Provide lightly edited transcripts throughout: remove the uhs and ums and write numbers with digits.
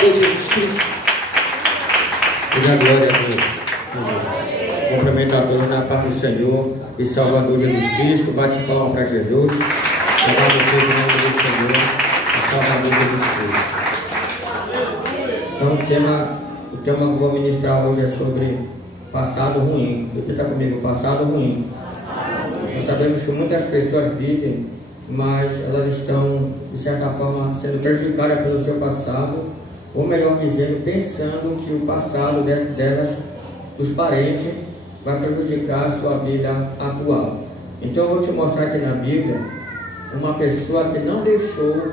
Salvador Jesus Cristo. E na glória a Deus. Cumprimento a todos na paz do Senhor e Salvador Jesus Cristo. Bate palma para Jesus. Louvado seja o nome do Senhor e Salvador Jesus Cristo. Então, o tema que eu vou ministrar hoje é sobre passado ruim. Repita comigo, passado ruim. Nós sabemos que muitas pessoas vivem, mas elas estão, de certa forma, sendo prejudicadas pelo seu passado, ou melhor dizendo, pensando que o passado delas, dos parentes, vai prejudicar a sua vida atual. Então eu vou te mostrar aqui na Bíblia uma pessoa que não deixou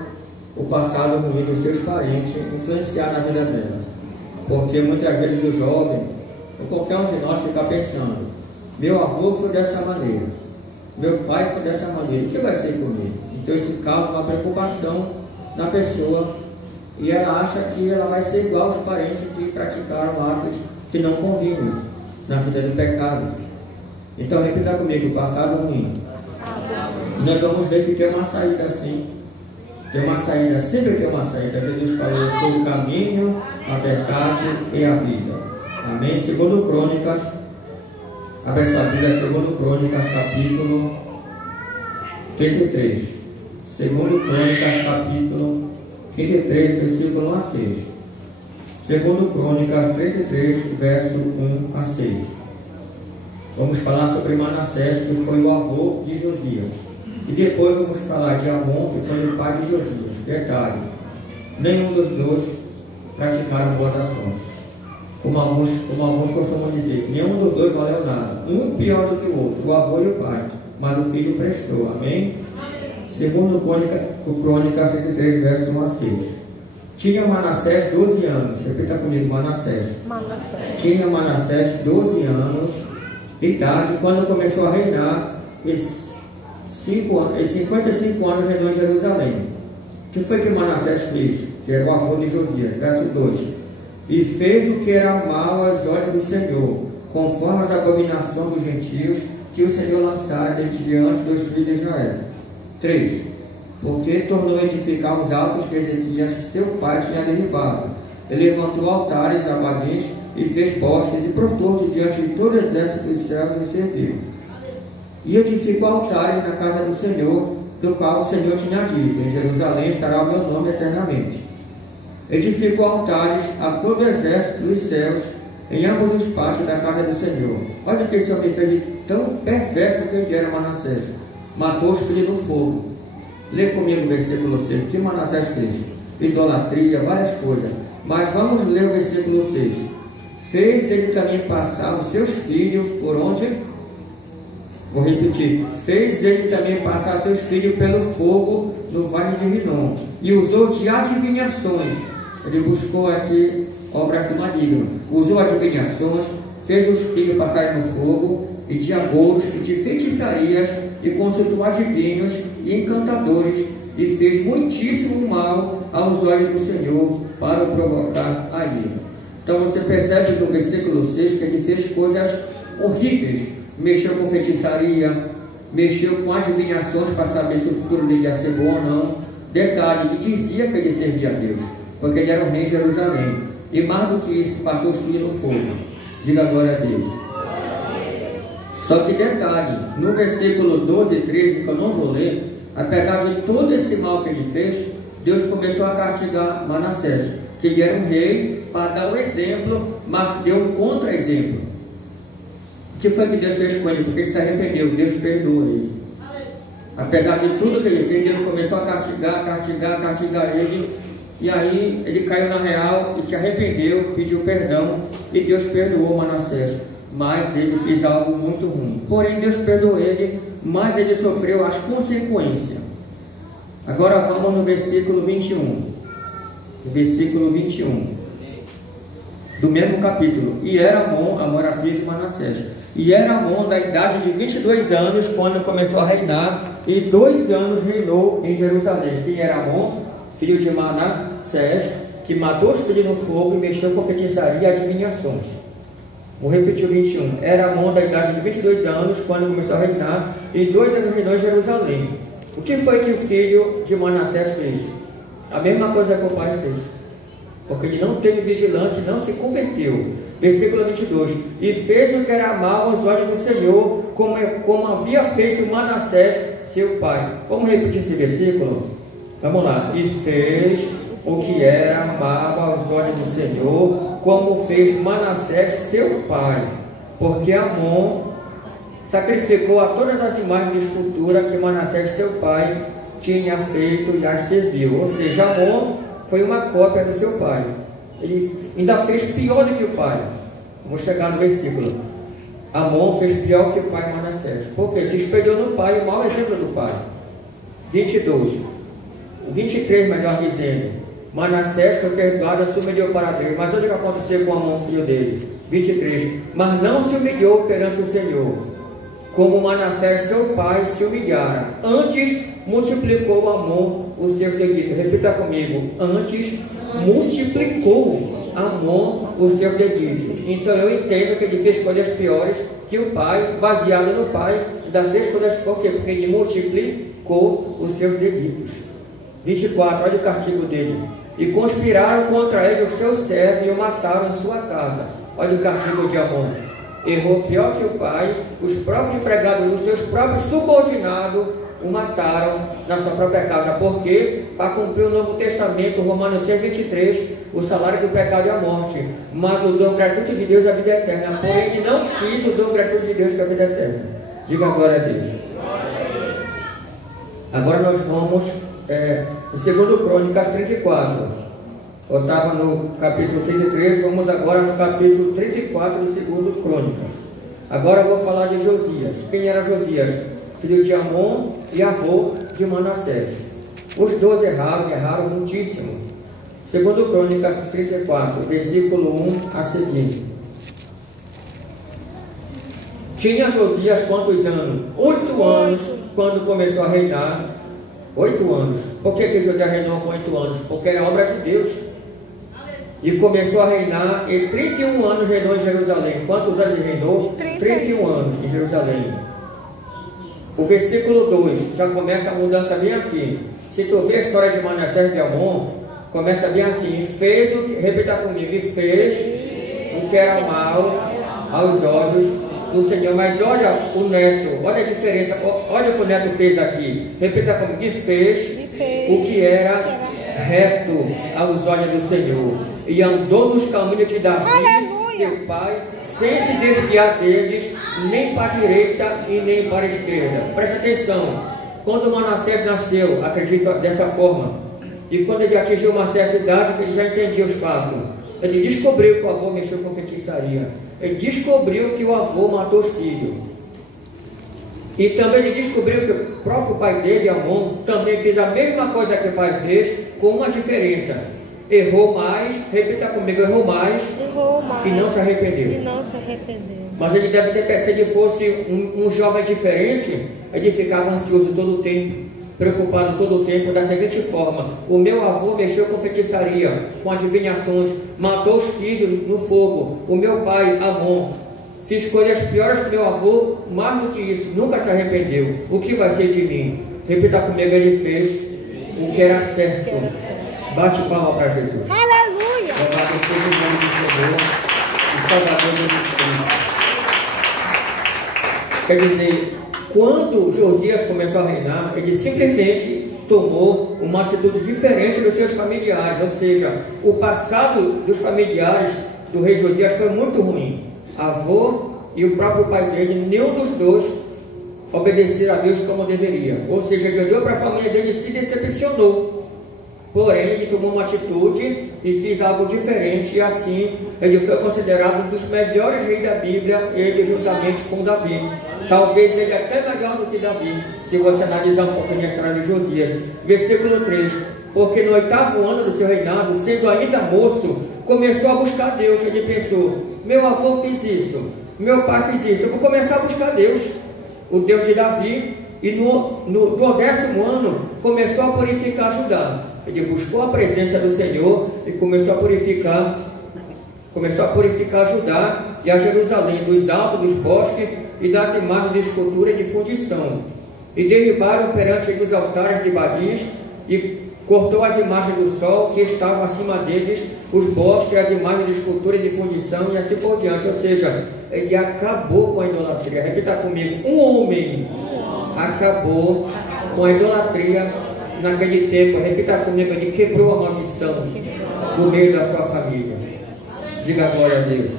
o passado ruim dos seus parentes influenciar na vida dela. Porque muitas vezes o jovem, ou qualquer um de nós, fica pensando: meu avô foi dessa maneira, meu pai foi dessa maneira, o que vai ser comigo? Então isso causa uma preocupação na pessoa e ela acha que ela vai ser igual aos parentes que praticaram atos que não convinham na vida do pecado. Então repita comigo, passado ruim. Nós vamos ver que tem uma saída sim. Tem uma saída, sempre tem uma saída. Jesus falou: eu sou o caminho, a verdade e a vida. Amém? Segundo Crônicas, abre sua Bíblia, segundo Crônicas, capítulo 33. Segundo Crônicas, capítulo 33, versículo 1 a 6. Segundo Crônicas 33, verso 1 a 6. Vamos falar sobre Manassés, que foi o avô de Josias. E depois vamos falar de Amon, que foi o pai de Josias. Detalhe: nenhum dos dois praticaram boas ações. Como alguns costumam dizer, nenhum dos dois valeu nada. Um pior do que o outro, o avô e o pai. Mas o filho prestou. Amém? Segundo Crônicas 33, verso 1 a 6. Tinha Manassés 12 anos. Repita comigo, Manassés. Tinha Manassés 12 anos de idade quando começou a reinar. E 55 anos reinou em Jerusalém. O que foi que Manassés fez? Que era o avô de Josias. Verso 2. E fez o que era mal aos olhos do Senhor, conforme as abominações dos gentios que o Senhor lançara diante dos filhos de Israel. 3. Porque tornou a edificar os altos que Ezequias, seu pai, tinha derribado. Ele levantou altares a Baguins e fez postes e prostrou-se diante de todo o exército dos céus e serviu. E edificou altares na casa do Senhor, do qual o Senhor tinha dito: em Jerusalém estará o meu nome eternamente. Edificou altares a todo o exército dos céus em ambos os pátios da casa do Senhor. Olha o que esse homem fez de tão perverso que ele era, Manassés. Matou os filhos no fogo. Lê comigo o versículo 6. O que Manassés fez? Idolatria, várias coisas. Mas vamos ler o versículo 6. Fez ele também passar os seus filhos por onde? Vou repetir. Fez ele também passar seus filhos pelo fogo no vale de Rinom. E usou de adivinhações. Ele buscou aqui obras do maligno. Usou adivinhações, fez os filhos passarem no fogo, e de agouros, e de feitiçarias, e consultou adivinhos e encantadores, e fez muitíssimo mal aos olhos do Senhor, para o provocar a ira. Então você percebe no versículo 6 que ele fez coisas horríveis. Mexeu com feitiçaria, mexeu com adivinhações para saber se o futuro dele ia ser bom ou não. Detalhe, ele dizia que ele servia a Deus, porque ele era o rei de Jerusalém. E mais do que isso, passou os filhos no fogo. Diga glória a Deus. Só que detalhe, no versículo 12 e 13, que eu não vou ler, apesar de todo esse mal que ele fez, Deus começou a castigar Manassés, que ele era um rei para dar um exemplo, mas deu um contra-exemplo. O que foi que Deus fez com ele? Porque ele se arrependeu, Deus perdoou ele. Apesar de tudo que ele fez, Deus começou a castigar ele. E aí ele caiu na real e se arrependeu, pediu perdão, e Deus perdoou Manassés. Mas ele fez algo muito ruim. Porém Deus perdoou ele, mas ele sofreu as consequências. Agora vamos no versículo 21. Versículo 21 do mesmo capítulo. E era Amon, a filha de Manassés. E era Amon da idade de 22 anos quando começou a reinar, e 2 anos reinou em Jerusalém. Quem era Amon? Filho de Manassés, que matou os filhos no fogo e mexeu com feitiçaria e adivinhações. Vou repetir o 21. Era Amon da idade de 22 anos quando começou a reinar, e 2 anos reinou em Jerusalém. O que foi que o filho de Manassés fez? A mesma coisa que o pai fez. porque ele não teve vigilância e não se converteu. Versículo 22. E fez o que era mal aos olhos do Senhor, como havia feito Manassés, seu pai. Vamos repetir esse versículo? Vamos lá. E fez o que era mal aos olhos do Senhor, como fez Manassés, seu pai. Porque Amon sacrificou a todas as imagens de escultura que Manassés, seu pai, tinha feito e as serviu. Ou seja, Amon foi uma cópia do seu pai. Ele ainda fez pior do que o pai. Vou chegar no versículo. Amon fez pior que o pai Manassés. Porque se espelhou no pai, o mau exemplo do pai. 22. O 23, melhor dizendo. Manassés foi perdoado e se humilhou para Deus. Mas olha o que aconteceu com Amon, filho dele. 23. Mas não se humilhou perante o Senhor, como Manassés, seu pai, se humilhara. Antes multiplicou Amon os seus delitos. Repita comigo. Antes multiplicou Amon os seus delitos. Então eu entendo que ele fez coisas piores que o pai, baseado no pai, ainda fez coisas por quê? Porque ele multiplicou os seus delitos. 24, olha o castigo dele. E conspiraram contra ele os seus servos e o mataram em sua casa. Olha o castigo de Amon. Errou pior que o pai, os próprios empregados, os seus próprios subordinados o mataram na sua própria casa. Por quê? Para cumprir o Novo Testamento, Romanos 6, 23, o salário do pecado é a morte, mas o dom gratuito de Deus é a vida eterna. Porém, ele não quis o dom gratuito de Deus, que é a vida eterna. Diga glória a Deus. Agora nós vamos no 2 Crônicas 34. Eu estava no capítulo 33, vamos agora no capítulo 34 do 2 Crônicas. Agora eu vou falar de Josias. Quem era Josias? Filho de Amon e avô de Manassés. Os dois erraram muitíssimo. 2 Crônicas 34, versículo 1 a seguir. Tinha Josias quantos anos? 8 anos quando começou a reinar. 8 anos. Por que Josias reinou com 8 anos? Porque era obra de Deus. E começou a reinar, e 31 anos reinou em Jerusalém. Quantos anos ele reinou? 31 anos em Jerusalém. O versículo 2 já começa a mudança bem aqui. Se tu vê a história de Manassés de Amon, começa bem assim. Fez o que, repita comigo, e fez o que era mal aos olhos do Senhor. Mas olha o neto, olha a diferença, olha o que o neto fez aqui. Repita comigo, e fez o que era reto aos olhos do Senhor, e andou nos caminhos de Davi, seu pai, sem se desviar deles, nem para a direita e nem para a esquerda. Presta atenção, quando Manassés nasceu, acredita dessa forma, e quando ele atingiu uma certa idade, ele já entendia os fatos. Ele descobriu que o avô mexeu com feitiçaria, ele descobriu que o avô matou os filhos, e também ele descobriu que o próprio pai dele, Amon, também fez a mesma coisa que o pai fez, com uma diferença. Errou mais, repita comigo, errou mais e não se arrependeu. Mas ele deve ter percebido, se ele fosse um jovem diferente, ele ficava ansioso todo o tempo, preocupado todo o tempo, da seguinte forma: o meu avô mexeu com feitiçaria, com adivinhações, matou os filhos no fogo. O meu pai, Amon, fiz coisas piores que meu avô, mais do que isso, nunca se arrependeu. O que vai ser de mim? Repita comigo, ele fez o que era certo. Bate palma para Jesus. Aleluia! Louvado seja o nome do Senhor e Salvador Jesus Cristo. Quer dizer, quando Josias começou a reinar, ele simplesmente tomou uma atitude diferente dos seus familiares. Ou seja, o passado dos familiares do rei Josias foi muito ruim. Avô e o próprio pai dele, nenhum dos dois obedeceram a Deus como deveria. Ou seja, ele olhou para a família dele e se decepcionou. Porém, ele tomou uma atitude e fez algo diferente, e assim ele foi considerado um dos melhores reis da Bíblia, ele juntamente com Davi. Talvez ele até melhor do que Davi, se você analisar um pouquinho a história de Josias. Versículo 3: porque no 8º ano do seu reinado, sendo ainda moço, começou a buscar Deus. Ele pensou: meu avô fez isso, meu pai fez isso, eu vou começar a buscar Deus, o Deus de Davi. E no 10º ano começou a purificar Judá. Ele buscou a presença do Senhor e começou a purificar Judá e a Jerusalém, dos altos dos bosques e das imagens de escultura e de fundição. E derribaram perante os altares de Baalis, e cortou as imagens do sol que estavam acima deles, os bosques, as imagens de escultura e de fundição e assim por diante. Ou seja, ele acabou com a idolatria. Repita comigo: um homem acabou com a idolatria naquele tempo. Repita comigo: ele quebrou a maldição do meio da sua família. Diga glória a Deus.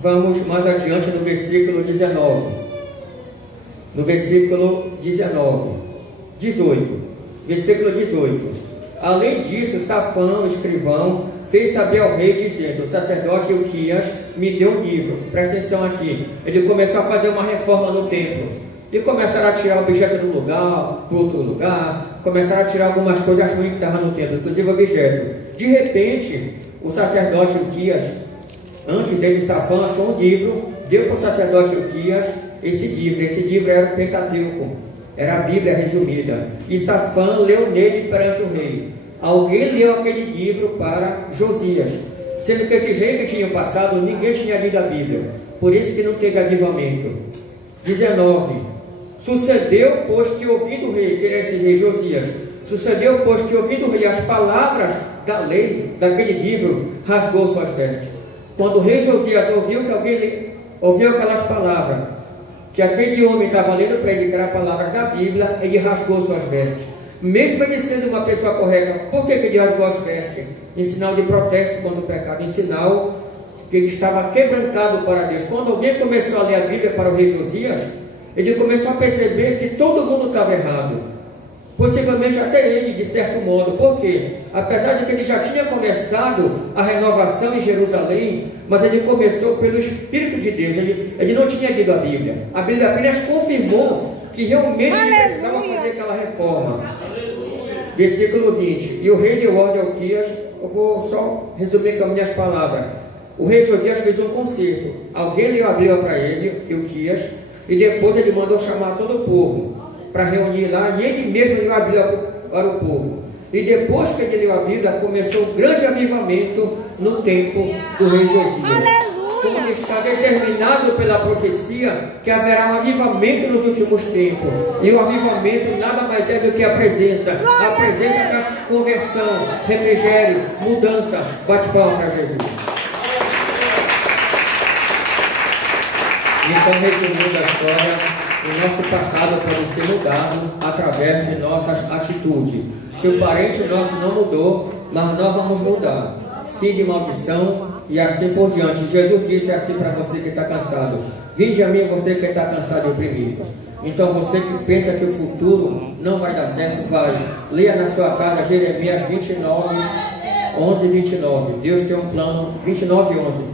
Vamos mais adiante no versículo 19. No versículo 18. Versículo 18. Além disso, Safã, o escrivão, fez saber ao rei, dizendo: o sacerdote Ilquias me deu um livro. Presta atenção aqui. Ele começou a fazer uma reforma no templo. E começaram a tirar objeto de um lugar para outro lugar. Começaram a tirar algumas coisas ruins que estavam no templo, inclusive objeto. De repente, o sacerdote Ilquias, antes dele, Safã, achou um livro, deu para o sacerdote Ilquias esse livro. Esse livro era o Pentateuco, era a Bíblia resumida. E Safã leu nele perante o rei. Alguém leu aquele livro para Josias, sendo que esses reis que tinham passado, ninguém tinha lido a Bíblia. Por isso que não teve avivamento. 19. Sucedeu, pois, que ouvindo o rei, que era esse rei Josias, sucedeu, pois, que ouvindo o rei as palavras da lei, daquele livro, rasgou suas vestes. Quando o rei Josias ouviu que alguém ouviu aquelas palavras, que aquele homem estava lendo para ele, que eram palavras da Bíblia, ele rasgou suas vestes. Mesmo ele sendo uma pessoa correta, por que ele rasgou as vestes? Em sinal de protesto contra o pecado, em sinal que ele estava quebrantado para Deus. Quando alguém começou a ler a Bíblia para o rei Josias, ele começou a perceber que todo mundo estava errado. Possivelmente até ele, de certo modo. Por quê? Apesar de que ele já tinha começado a renovação em Jerusalém, mas ele começou pelo Espírito de Deus. Ele não tinha lido a Bíblia. A Bíblia apenas confirmou que realmente ele precisava fazer aquela reforma. Versículo 20. E o rei deu ordem ao Ilquias. Eu vou só resumir com as minhas palavras. O rei Josias fez um concerto. Alguém leu a Bíblia para ele, Ilquias, e depois ele mandou chamar todo o povo para reunir lá, e ele mesmo leu a Bíblia para o povo. E depois que ele leu a Bíblia, começou um grande avivamento no tempo do rei Josias. Como está determinado pela profecia que haverá um avivamento nos últimos tempos. E o avivamento nada mais é do que a presença da conversão, refrigério, mudança. Bate palma para Jesus. Então, resumindo a história, o nosso passado pode ser mudado através de nossas atitudes. Se o parente nosso não mudou, mas nós vamos mudar. Fim de maldição e assim por diante. Jesus disse assim para você que está cansado: vinde a mim, você que está cansado e oprimido. Então você que pensa que o futuro não vai dar certo, vai. Leia na sua casa Jeremias 29, 11 e 29. Deus tem um plano, 29 e 11.